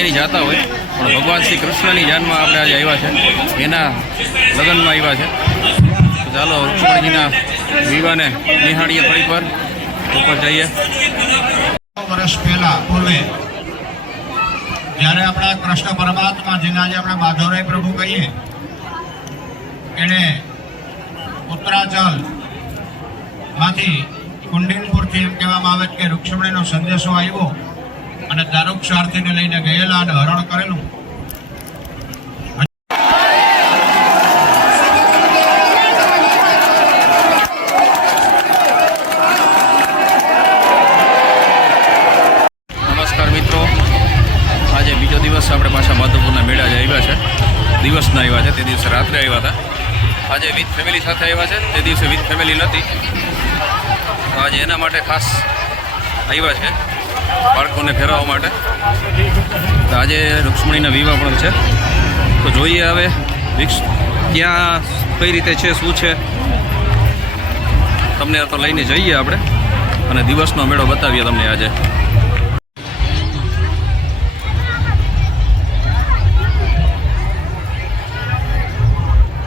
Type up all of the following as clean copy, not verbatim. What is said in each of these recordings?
બધાની જાતા હોય પણ ભગવાન શ્રી કૃષ્ણની જાનમાં આપણે આજે આવ્યા છે, એના લગ્નમાં આવ્યા છે. તો ચાલો રૂક્ષ્મણીજીના વિવાહને નિહાળીએ, થોડીક વાર ઉપર જઈએ. વર્ષ પહેલા પૂર્વે જ્યારે આપણા કૃષ્ણ પરમાત્મા, જેને આજે આપણે માધવરાય પ્રભુ કહીએ, એણે ઉત્તરાચલ માંથી કુંડિનપુરથી એમ કહેવામાં આવે કે રૂક્ષ્મણીનો સંદેશો આવ્યો અને દારૂક સારથીને લઈને ગયેલા અને હરણ કરેલું. નમસ્કાર મિત્રો, આજે બીજો દિવસ આપણે પાછા માધવપુરના મેળા જ આવ્યા છે. દિવસના આવ્યા છે, તે દિવસે રાત્રે આવ્યા હતા. આજે વિથ ફેમિલી સાથે આવ્યા છે, તે દિવસે વિથ ફેમિલી નથી. આજે એના માટે ખાસ આવ્યા છે, બાળકોને ફેરવવા માટે. તો આજે રૂક્ષ્મણીના વિવાહ પણ છે. તો જોઈએ હવે ક્યાં કઈ રીતે છે, શું છે, તમને તો લઈને જઈએ આપણે અને દિવસનો મેળો બતાવીએ તમને આજે.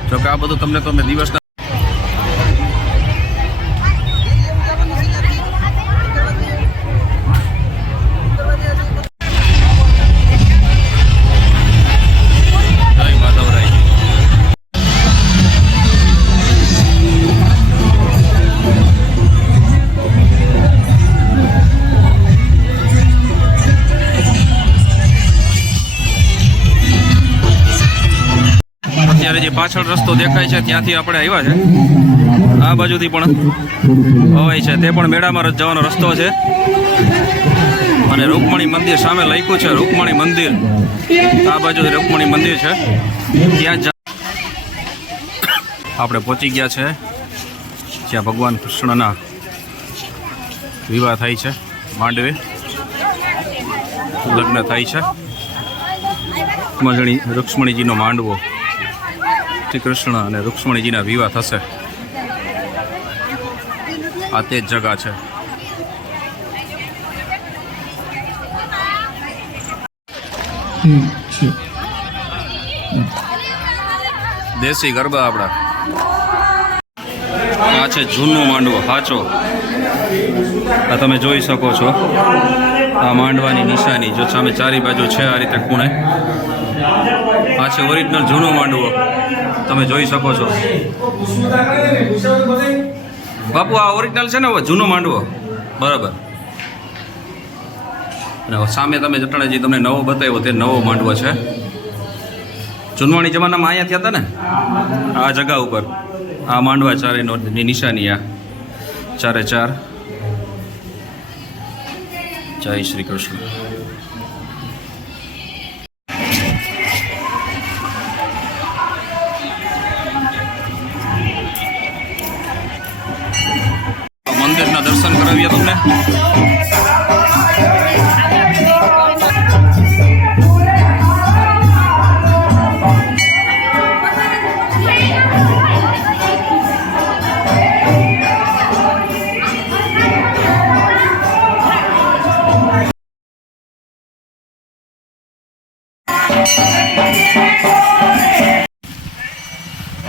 જોકે આ બધું તમને તો મેં દિવસના જે પાછળ રસ્તો દેખાય છે ત્યાંથી આપણે આવ્યા છે. આ બાજુથી પણ હવાય છે, તે પણ મેળામાં જવાનો રસ્તો છે. અને રૂકમણી મંદિર સામે લખ્યું છે, રૂકમણી મંદિર. આ બાજુ રૂકમણી મંદિર છે, ત્યાં આપણે પહોંચી ગયા છે, જ્યાં ભગવાન કૃષ્ણના વિવાહ થાય છે. માંડવે લગ્ન થાય છે. રૂક્ષ્મણીજીનો માંડવો, શ્રી કૃષ્ણ અને રૂક્ષ્મણીજીના વિવાહ થશે. આ તે જ જગા છે. દેશી ગરબા આપણા. આ છે જૂનો માંડવો, સાચો. આ તમે જોઈ શકો છો, આ માંડવાની નિશાની જો સામે ચારે બાજુ છે આ રીતે ખૂણે. આ છે ઓરિજિનલ જૂનો માંડવો, તમે જોઈ શકો છો. બાપુ આ ઓરિજિનલ છે ને, હવે જૂનો માંડવો બરાબર. અને સામે તમે જટણાજી તમને નવો બતાવ્યો, તે નવો માંડવો છે. જૂનવાણી જમાનામાં અહીંયા થયા હતા ને, આ જગા ઉપર આ માંડવા ચારેનો નિશાની. આ ચારે ચાર. જય શ્રી કૃષ્ણ. મંદિરના દર્શન કરાવીએ તમને.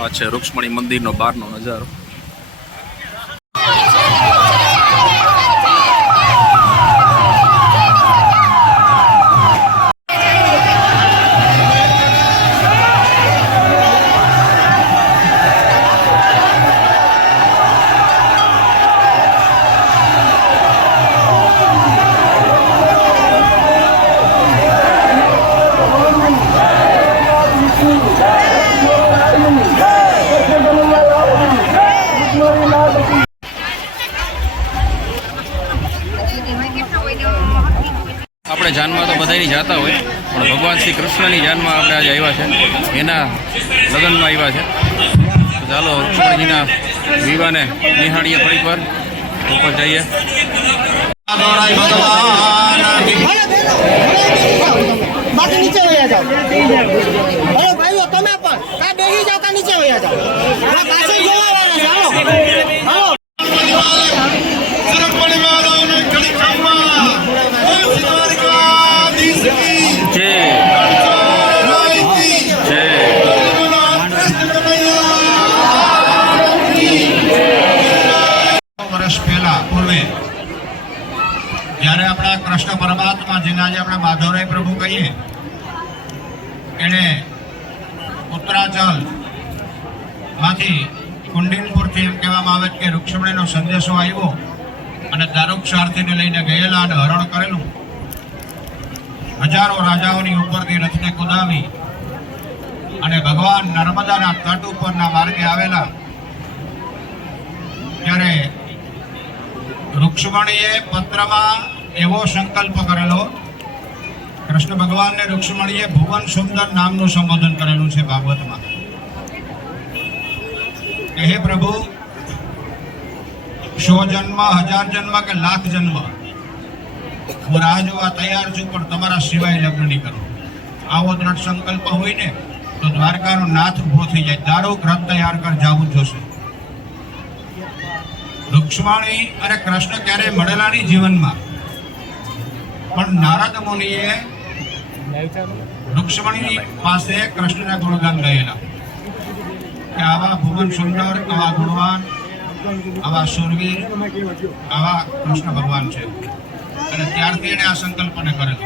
આ છે રૂક્ષ્મણી મંદિરનો બહારનો નજારો. આપણે જાનમાં તો બધાની જાતા હોય પણ ભગવાન શ્રી કૃષ્ણની જાનમાં આપણે આજે આવ્યા છે, એના લગ્નમાં આવ્યા છે. તો ચાલો રૂક્ષ્મણીજીના વિવાહને નિહાળીએ, થોડીક વાર ઉપર જઈએ. જય વર્ષ પહેલા પૂર્વે જ્યારે આપણા કૃષ્ણ પરમાત્મા જેને આજે આપણે માધવરાય પ્રભુ કહીએ એણે ઉત્તરાચલ માંથી કુંડિનપુરથી એમ કહેવામાં આવે કે રૂક્ષ્મણીનો સંદેશો આવ્યો અને દારૂક્ષાર્થીને લઈને ગયેલા અને હરણ કરેલું હજારો રાજાઓની ઉપરથી રથને કુદાવી અને ભગવાન નર્મદાના તટ ઉપરના માર્ગે આવેલા ત્યારે રૂક્ષ્મણીએ પત્રમાં એવો સંકલ્પ કરેલો કૃષ્ણ ભગવાનને રૂક્ષ્મણીએ ભુવન સુંદર નામનું સંબોધન કરેલું છે ભાગવતમાં કે હે પ્રભુ 100 જન્મ 1000 જન્મ કે લાખ જન્મ હું રાહ જોવા તૈયાર છું પણ તમારા સિવાય લગ્ન નહીં કરું. આવો દ્રઢ સંકલ્પ હોય ને તો દ્વારકાનો નાથ ઉભો થઈ જાય. દારૂક રથ તૈયાર કર જવું જોશે. રૂક્ષ્મણી અને કૃષ્ણ ક્યારે મળેલા નહીં જીવનમાં, પણ નારદ મુનિએ રૂક્ષ્મણી પાસે કૃષ્ણના ગુણગાન ગાયેલા કે આવા ભુવન સુંદર, આવા ગુણવાન, આવા સુરવીર, આવા કૃષ્ણ ભગવાન છે. અને ત્યારથી એને આ સંકલ્પને કરેલો.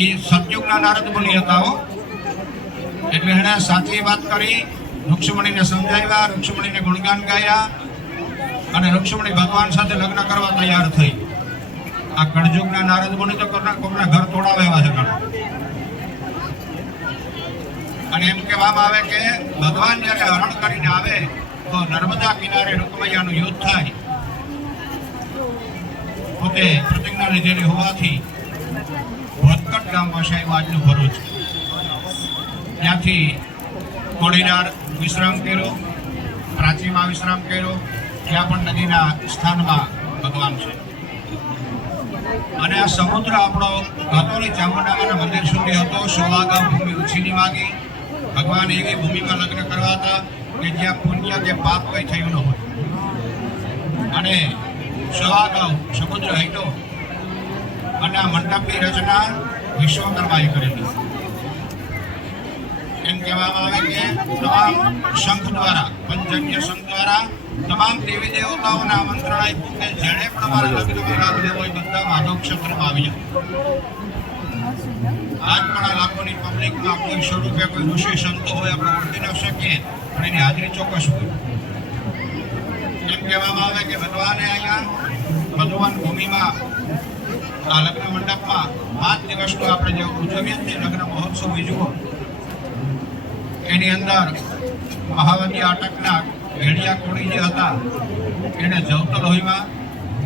એ સતયુગના નારદ મુનિ હતા હો. એટલે એણે સાચી વાત કરી, રૂક્ષ્મણીને સમજાવ્યા, રૂક્ષ્મણીને ગુણગાન ગાયા અને રૂક્ષ્મણી ભગવાન સાથે લગ્ન કરવા તૈયાર થઈ. આ કળયુગના નારદ મુનિ તો કોઈના ઘર તોડાવે એવા છે. અને એમ કહેવામાં આવે કે ભગવાન જ્યારે હરણ કરીને આવે તો નર્મદા કિનારે રૂકમૈયાનું યુદ્ધ થાય. પોતે પ્રતિજ્ઞા લીધેલી હોવાથી ભોતકટ ગામ વસાયું આજનું ભરૂચ. ત્યાંથી કોડીનાર વિશ્રામ કર્યો, પ્રાચીમાં વિશ્રામ કર્યો. ત્યાં પણ નદીના સ્થાનમાં ભગવાન છે. અને આ સમુદ્ર આપણો ગતોની ચામુંડામાના મંદિર સુધી હતો. 16 ગામ ભૂમિ ઉછીની માગી. ભગવાન એવી ભૂમિમાં લગ્ન કરવા હતા કે જ્યાં પુણ્ય કે પાપ કંઈ થયું ન હોય. અને 16 ગામ સમુદ્ર હેઠો અને આ મંડપની રચના વિશ્વકર્માએ કરેલી. એમ કહેવામાં આવે કે તમામ શંખ દ્વારા, પંચજન્ય શંખ દ્વારા તમામ દેવી દેવતાઓના આમંત્રણ આપ્યું કે જેણે પણ અમારા લગ્નમાં લાભ લેવો હોય બધા માધવ ક્ષેત્રમાં આવી જાય. આજ પણ આ લાખોની પબ્લિકમાં કોઈ સ્વરૂપે કોઈ ઋષિ સંતો હોય આપણે ઓળખી ન શકીએ, પણ એની હાજરી ચોક્કસ હોય. એમ કહેવામાં આવે કે ભગવાને અહીંયા મધુવન ભૂમિમાં આ લગ્ન મંડપમાં 5 દિવસનો આપણે જે ઉજવીએ છીએ લગ્ન મહોત્સવ જુઓ, એની અંદર મહાવતી આટકના ઘેડિયા કોળી જે હતા એને જવતલ હોઈમાં,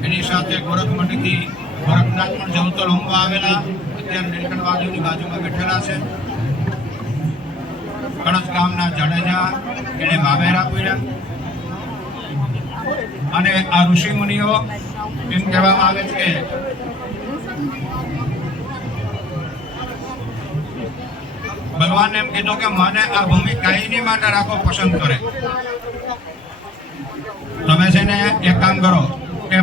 એની સાથે ગોરખમંડીથી ગોરખનાથ પણ જવતલ હોમમાં આવેલા. અત્યારે નીલકંઠ બાજુમાં બેઠેલા છે. કણસ ગામના જાડેજા એને માવેરા પૂર્યા. અને આ ઋષિ મુનિઓ એમ કહેવામાં આવે છે કે ભગવાન એમ કીધું કે મને આ ભૂમિ કાયમી માટે રાખો, પસંદ કરે. તમે છે ને એક કામ કરો કે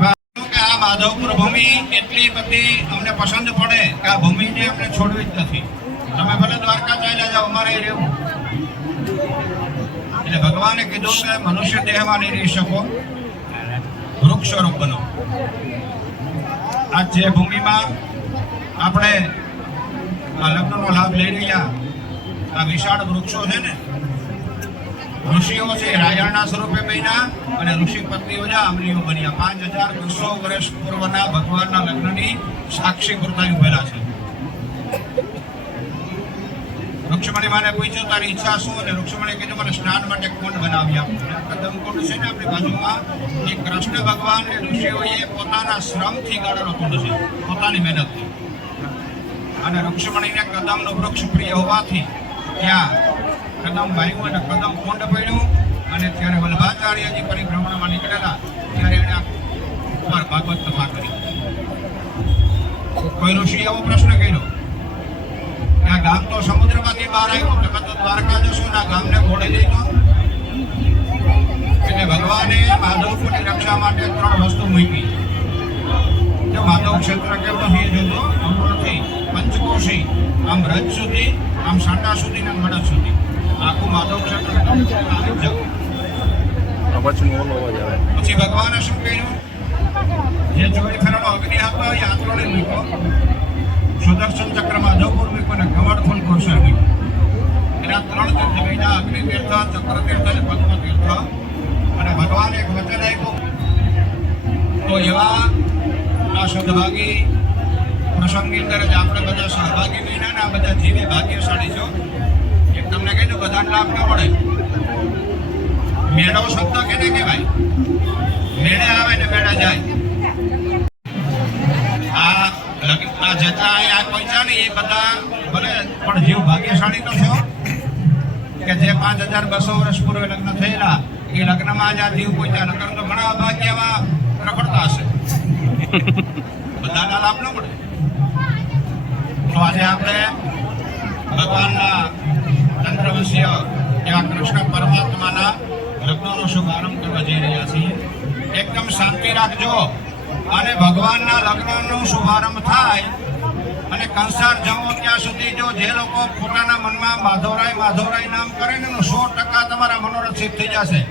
આ માધવપુર ભૂમિ એટલી બધી અમને પસંદ પડે કે આ ભૂમિને અમને છોડવી જ નથી. તમે ભલે દ્વારકા ચાલ્યા જાઓ, અમારે રહેવું. એટલે ભગવાને કીધું કે મનુષ્ય દેહમાં નહીં રહી શકો, વૃક્ષરૂપ બનો. આ જે ભૂમિમાં આપણે આ લગ્નનો લાભ લઈ રહ્યા, આ વિશાળ વૃક્ષો છે ને, ઋષિઓ છે રાયણના સ્વરૂપે બન્યા અને ઋષિ પત્નીઓ જ આમલીઓ બન્યા. 5200 વર્ષ પૂર્વના ભગવાનના લગ્નની સાક્ષી પૂરતા ઉભેલા છે. રૂક્ષ્મણી માને પૂછ્યું તારી ઈચ્છા શું? અને રૂક્ષ્મણીએ કીધું મને સ્નાન માટે કુંડ બનાવી આપો. કદમ કુંડ છે ને આપણી બાજુમાં, એ કૃષ્ણ ભગવાન અને ઋષિઓએ પોતાના શ્રમથી ગાળેલો કુંડ છે, પોતાની મહેનતથી. અને રૂક્ષ્મણીને કદમનું વૃક્ષ પ્રિય હોવાથી ત્યાં કદમ વાવ્યું અને કદમ કુંડ પડ્યું. અને ત્યારે વલ્ભાચાર્યજી પરિભ્રમણમાં નીકળેલા ત્યારે એણે ઉપર ભાગવત કથા કરી. કોઈ ઋષિએ એવો પ્રશ્ન કર્યો કે આ ગામ તો સમુદ્રમાંથી બહાર આવ્યું, તમે તો દ્વારકા જશો ને આ ગામને ઘોડી લઈ તો. એટલે ભગવાને માધવપુરની રક્ષા માટે 3 વસ્તુ મૂકી. જો માધવ ક્ષેત્ર કેવું છે જોજો, અમૃતથી પંચકોશી, આમ રજ સુધી, આમ સાંડા સુધી ને મડદ સુધી આખું માધવ ક્ષેત્ર આવી જવું. વચમાં ઓલો અવાજ આવે. પછી ભગવાને શું કહ્યું? જે ચોરી ફેરનો અગ્નિ હતો એ આંતરોળી મૂક્યો, સુદર્શન ચક્રમાં જોપુર મૂક્યો અને કમળ ફૂલ ખોરસા મૂક્યો. એના 3 તીર્થ ગઈના, અગ્નિ તીર્થ, ચક્ર તીર્થ અને પદ્મ તીર્થ. અને ભગવાને એક વચન આપ્યું. તો એવા આ સદભાગી પ્રસંગની અંદર જ આપણે બધા સહભાગી બન્યા ને આ બધા જીવે ભાગ્યશાળી છો. એક તમને કહી દઉં, બધાને લાભ ન મળે. મેળો શબ્દ કેને કહેવાય? મેળે આવે ને મેળે જાય. આ જેટલા આ પૈસા ને એ બધા ભલે પણ જીવ ભાગ્યશાળી તો છો કે જે 5200 વર્ષ પૂર્વે લગ્ન થયેલા એ લગ્નમાં જ આ જીવ પહોંચ્યા. નકર તો ઘણા ભાગ્યમાં રખડતા હશે. બધાના લાભ ન મળે. તો આજે આપણે ભગવાનના તંત્રવંશીય એવા કૃષ્ણ પરમાત્માના લગ્નનો શુભારંભ કરવા જઈ રહ્યા છીએ. એકદમ શાંતિ રાખજો અને ભગવાનના લગ્નનો શુભારંભ થાય અને કંસાર જવો ત્યાં સુધી જો જે લોકો પોતાના મનમાં માધવરાય નામ કરે ને એનું 100% તમારા મનોરથ સિદ્ધ થઈ જશે.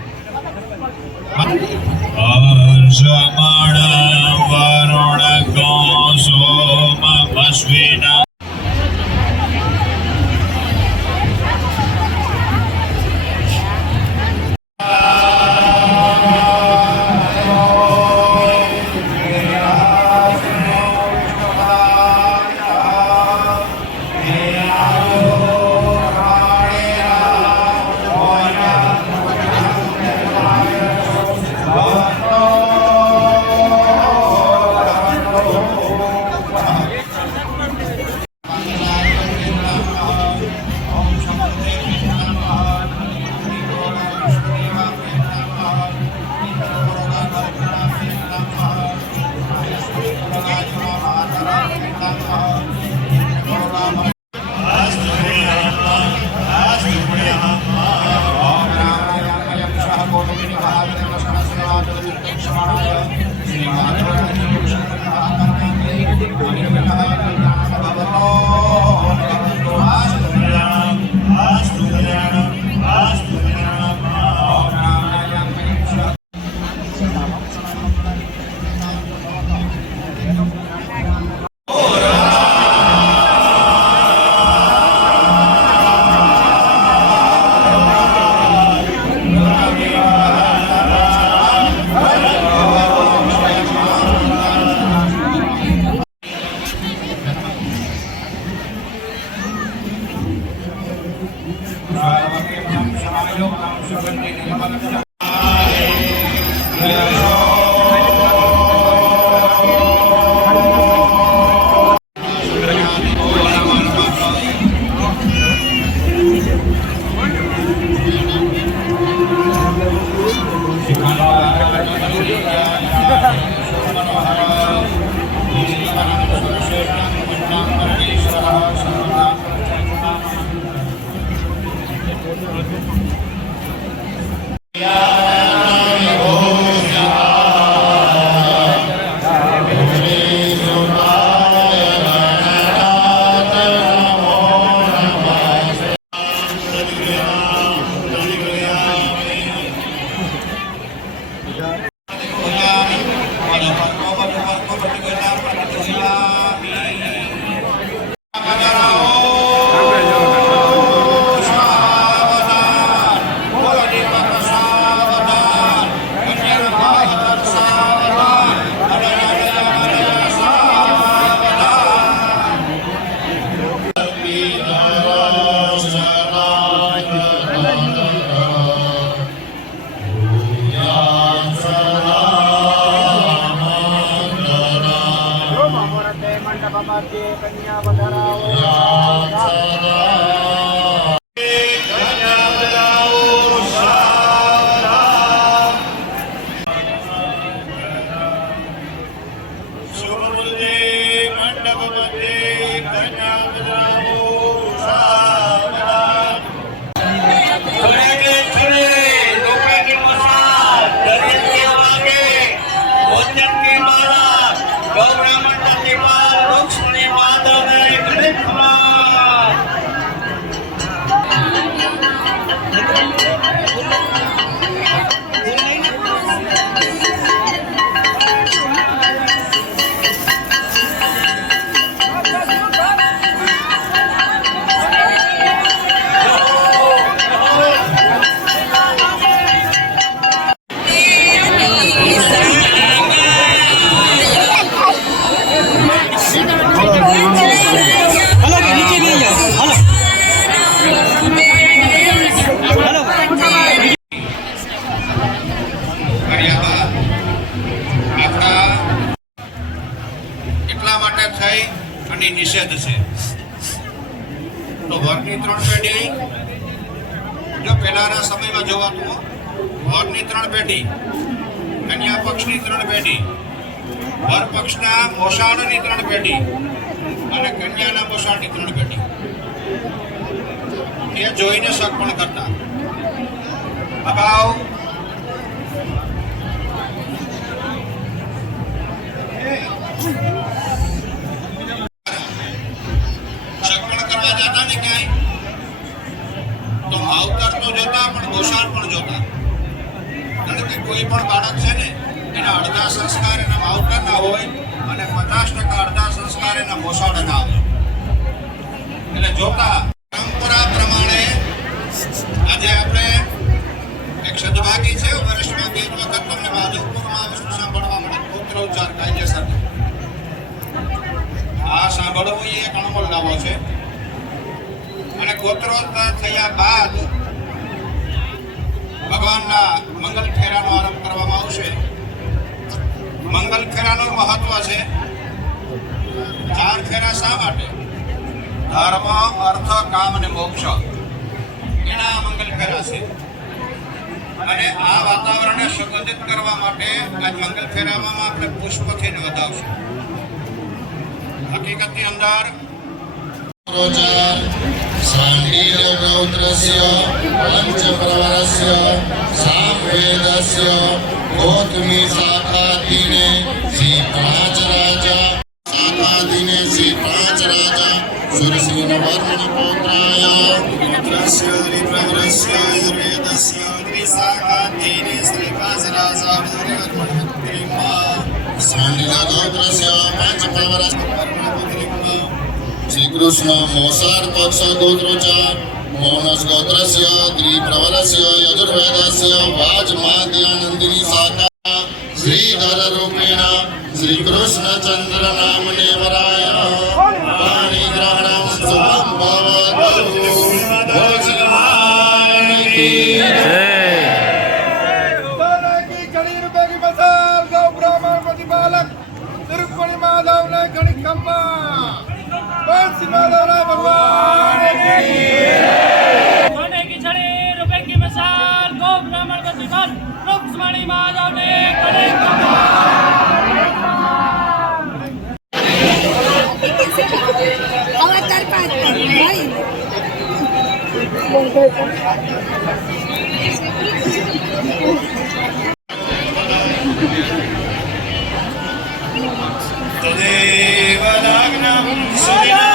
કન્યા વધારાઓ ગૌ બ્રાહ્મણ એ નિષેધ છે. તો વરની 3 પેઢી જો પહેલાના સમયમાં જોવાતું વરની 3 પેઢી, કન્યા પક્ષની 3 પેઢી, વર પક્ષના મોસાળની 3 પેઢી અને કન્યાના મોસાળની 3 પેઢી એ જોઈને સગપણ કરતા. અગાઉ સગપણ કરવા જતા ને ક્યાંય તો માવતર તો જોતા પણ મોસાળ પણ જોતા. કારણ કે કોઈ પણ બાળક છે ને એના અડધા સંસ્કાર એના માવતર ના હોય અને 50% અડધા સંસ્કાર એના મોસાળ ના હોય. એટલે જોતા પરંપરા પ્રમાણે આજે આપણે એક સદભાગી છે, વર્ષમાં 2 વખત તમને માધવપુરમાં વસ્તુ સાંભળવા મળે, ગોત્રોચ્ચાર કાયદેસર. આ સાંભળવું એ એક અણમોલ લાવો છે. અને ગોત્રોચ્ચાર થયા બાદ ભગવાનના મંગલ ફેરાનો આરંભ કરવામાં આવશે. મંગલ ફેરાનું મહત્વ છે. 4 ફેરા શા માટે? ધર્મ, અર્થ, કામ અને મોક્ષ એના મંગલ ફેરા છે. અને આ વાતાવરણને સુગંધિત કરવા માટે આ મંગલ ફેરામાં આપણે પુષ્પથી વધાવશું. હકીકતની અંદર સાંડીલ્ય ગૌત્રસ્ય પંચપ્રવરસ્ય સામવેદસ્ય ગૌતમી શાખાધીને શ્રી 5 રાજા શાખાધીને શ્રી 5 રાજા સુરસિંહ વર્ણ પૌત્રાય ગૌત્રસ્ય હરિપ્રવરસ્ય આયુર્વેદસ્ય ત્રિશાખાધીને શ્રી 5 રાજા સાંડીલ્ય ગૌત્રસ્ય પંચપ્રવરસ્ય શ્રી કૃષ્ણ મોસાર પક્ષ ગોત્રોચ્ચાર મૌનસ ગોત્રસ્ય દ્વિપ્રવરસ્ય યજુર્વેદસ્ય વાજમાદ્યાનંદિની શાખા શ્રીધર રૂપેણ શ્રી કૃષ્ણ ચંદ્ર નામને વરાય પાણી ગ્રહણમ શુભમ ભવતુ ભોજનાય કી सोने की घड़ी रुपए की मसाल गौ ब्राह्मण प्रतिपालक तिरुपति माधव ने घड़ी खम्मा बंसी माधव राय भगवान की सोने की छड़ी रुपए की मिसाल गो ब्राह्मण प्रतिफल रुक्मणी माधव ने करे अवतार पास भाई તદેવ લગ્નમ સુદિના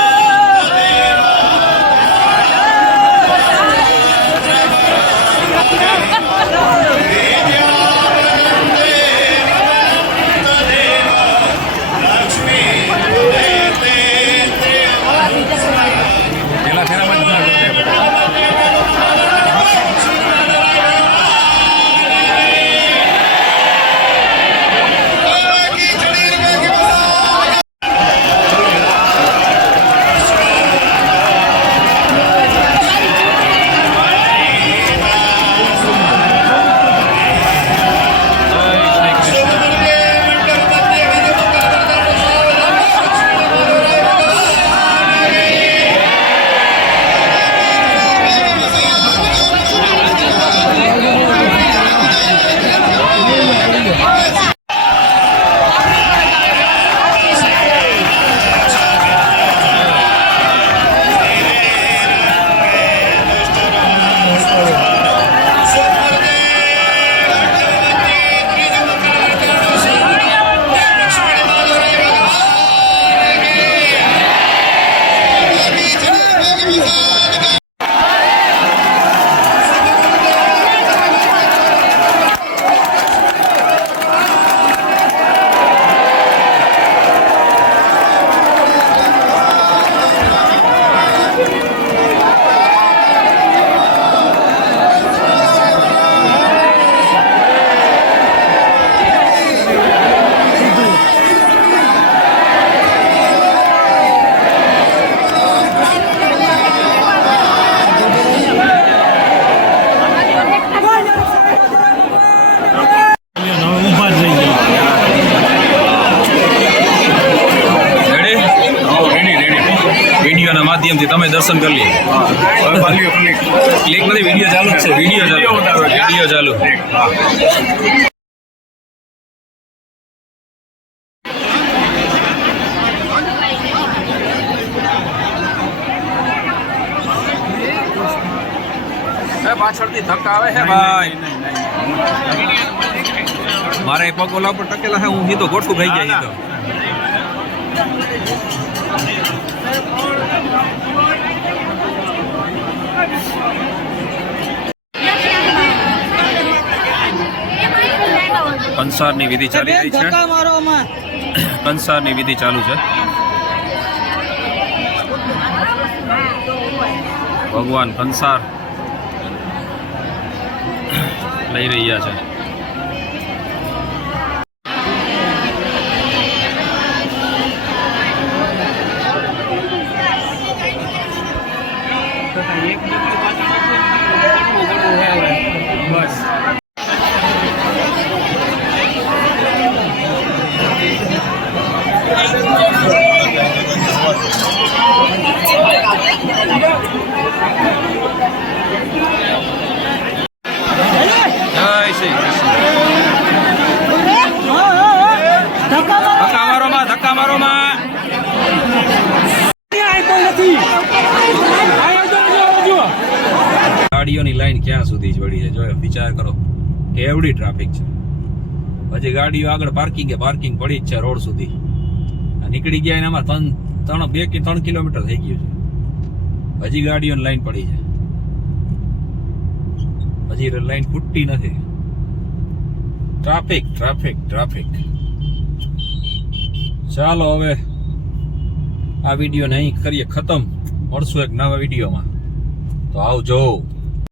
પહેલા ફેરામાં જ ના જોતા. માધ્યમથી તમે દર્શન કરી લો. ક્લિક નથી, વિડીયો ચાલુ જ છે. વિડીયો ચાલુ. પાછળથી ધક્કા આવે છે ભાઈ. મારા એ પગ ઓલા ઉપર ટકેલા છે, હું સીધો ગોઠું ખાઈ જાય સીધો. કંસારની વિધિ ચાલી રહી છે. કંસારની વિધિ ચાલુ છે. ભગવાન કંસાર લઈ રહ્યા છે. જય શ્રી કૃષ્ણ. ધક્કા મારો માં. ગાડીઓની લાઈન ક્યાં સુધી જ વળી છે જોયો, વિચાર કરો કેવડી ટ્રાફિક છે. હજી ગાડીઓ આગળ પાર્કિંગ પડી જ છે રોડ સુધી. નીકળી ગયા એને આમાં 2 કે 3 કિલોમીટર થઈ ગયું છે. હજી ગાડીઓની લાઈન પડી છે. હજી લાઈન ફૂટતી નથી. ટ્રાફિક. ચાલો હવે આ વિડીયોને અહીં કરીએ ખતમ. મળશું એક નવા વિડીયોમાં. તો આવજો.